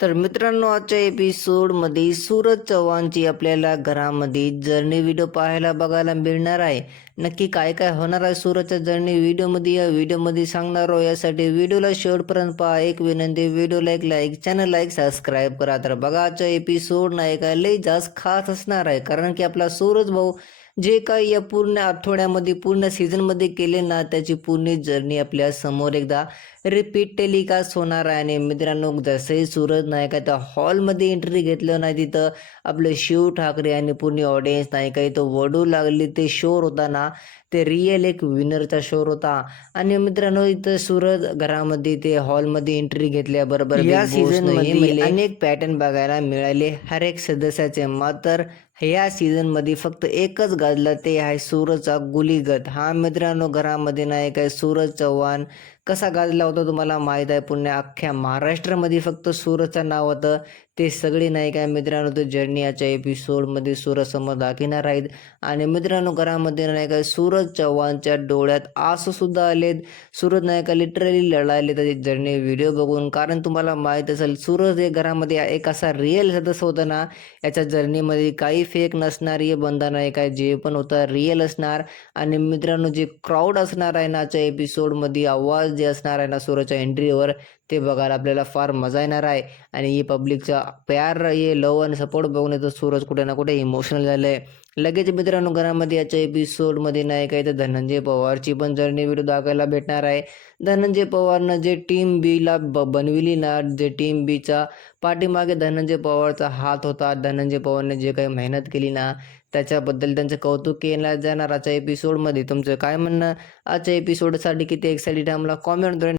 तर मित्रांनो आजच्या एपिसोडमध्ये सूरज चव्हाणची आपल्याला घरामध्ये जर्नी व्हिडिओ पाहायला बघायला मिळणार आहे. नक्की काय काय होणार आहे सूरजच्या जर्नी व्हिडिओमध्ये? या व्हिडिओमध्ये सांगणार आहोत यासाठी व्हिडिओला शेवटपर्यंत पहा. एक विनंती व्हिडिओला एक लाईक चॅनल लाईक सबस्क्राईब करा. तर बघा आजचा एपिसोड नाही काय लई जास्त खास असणार आहे. कारण की आपला सूरज भाऊ जे काही या पूर्ण आठवड्यामध्ये पूर्ण सीझनमध्ये केले ना त्याची पूर्ण जर्नी आपल्यासमोर एकदा रिपीट टेलिकास्ट होणार आहे. आणि मित्रांनो जसंही सूरज नाही का त्या हॉलमध्ये एंट्री घेतलं नाही तिथं आपले शिव ठाकरे आणि पूर्ण ऑडियन्स नाही का इथं वडू लागली. ते शोर होता ना ते रिअल एक विनरचा शोर होता. आणि मित्रांनो इथं सूरज घरामध्ये ते हॉलमध्ये एंट्री घेतल्याबरोबर या सीझनमध्ये अनेक पॅटर्न बघायला मिळाले. हर एक सदस्याचे मात्र ह्या सीझनमध्ये फक्त एकच गाजलं ते आहे सूरजचा गुलीगत हा मित्रांनो घरामध्ये नाही काय सूरज चव्हाण कसा गाजला होता तुम्हाला माहीत आहे? पुण्या अख्ख्या महाराष्ट्रामध्ये फक्त सूरजचं नाव होतं. ते सगळे नाही काय मित्रांनो तो जर्नी याच्या एपिसोडमध्ये सूरज समोर दाखविणार आहेत. आणि मित्रांनो घरामध्ये नाही काय सूरज चव्हाणच्या डोळ्यात आससुद्धा आलेत. सूरज नाही का लिटरली लढायले त्याची जर्नी व्हिडिओ बघून. कारण तुम्हाला माहीत असेल सूरज हे घरामध्ये एक असा रिअल सदस्य होता ना याच्या जर्नीमध्ये काही फेक नसणारी हे बंधन आहे काय जे पण होतं रिअल असणार. आणि मित्रांनो जे क्राऊड असणार आहे ना एपिसोडमध्ये आवाज जे असणार आहे ना सूरजच्या एंट्रीवर ते बघायला आपल्याला फार मजा येणार आहे. आणि ही पब्लिकचा प्यार हे लव आणि सपोर्ट बघून येतो सूरज कुठे ना कुठे इमोशनल झालं आहे लगेच मित्रांनो घरामध्ये याच्या एपिसोडमध्ये नाही काय तर धनंजय पवारची पण जर्नी व्हिडिओ दाखवायला भेटणार आहे. धनंजय पवारनं जे टीम बीला ब बनविली ना जे टीम बीचा पाठीमागे धनंजय पवारचा हात होता. धनंजय पवारने जे काही मेहनत केली ना त्याच्याबद्दल त्यांचं कौतुक केलं जाणार आजच्या एपिसोडमध्ये तुमचं काय म्हणणं? आजच्या एपिसोडसाठी किती एक्साइटेड आम्हाला कॉमेंटद्वारे